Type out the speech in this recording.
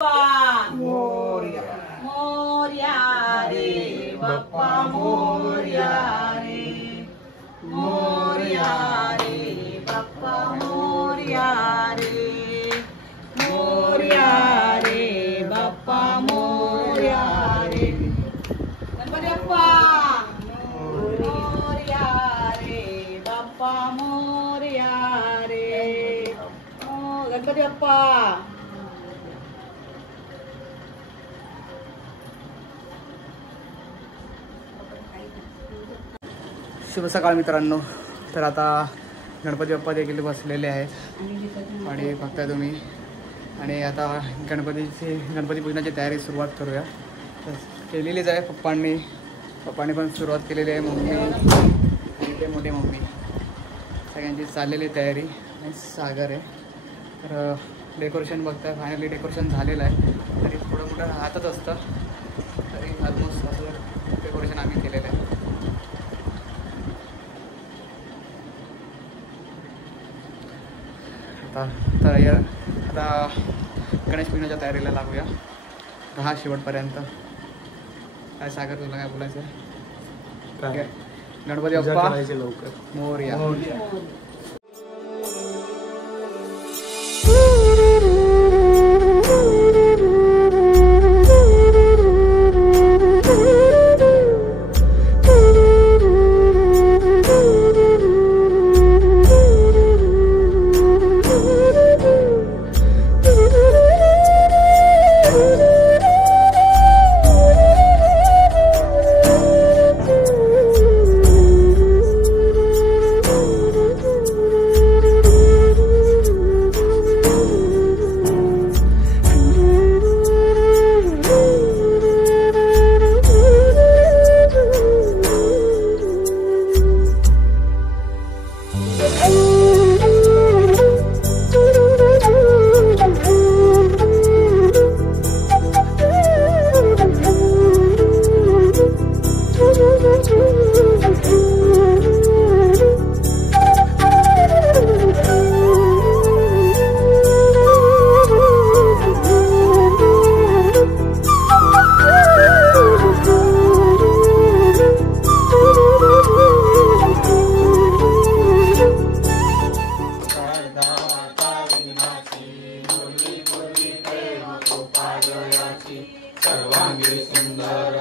मोरया मोरया रे बाप्पा मोरया रे मोरया रे बाप्पा मोरया रे मोरया रे बाप्पा मोरया रे गणपती बाप्पा मोरया रे बाप्पा मोरया रे गणपती बाप्पा शुभ सकाळ मित्रांनो। तर आता गणपती बाप्पा देखील बसलेले आहेत आणि बघताय तुम्ही। आणि आता गणपती पूजनाची तयारी सुरुवात करूया। तर केलेलीच आहे पप्पांनी पण सुरुवात केलेली आहे। मम्मी आणि ते मोठी मम्मी सगळ्यांची चाललेली तयारी आणि सागर आहे। तर डेकोरेशन बघताय, फायनली डेकोरेशन झालेलं आहे। तरी थोडं मोठं राहतच असतं, तरी ऑलमोस्ट असं डेकोरेशन आम्ही केलेलं आहे। आता गणेश पूजनाच्या तयारीला लागूया। राहा शेवटपर्यंत। काय सागर, तुला काय बोलायचं? गणपती बाप्पा लवकर मोरया। सर्वांगी सुंदर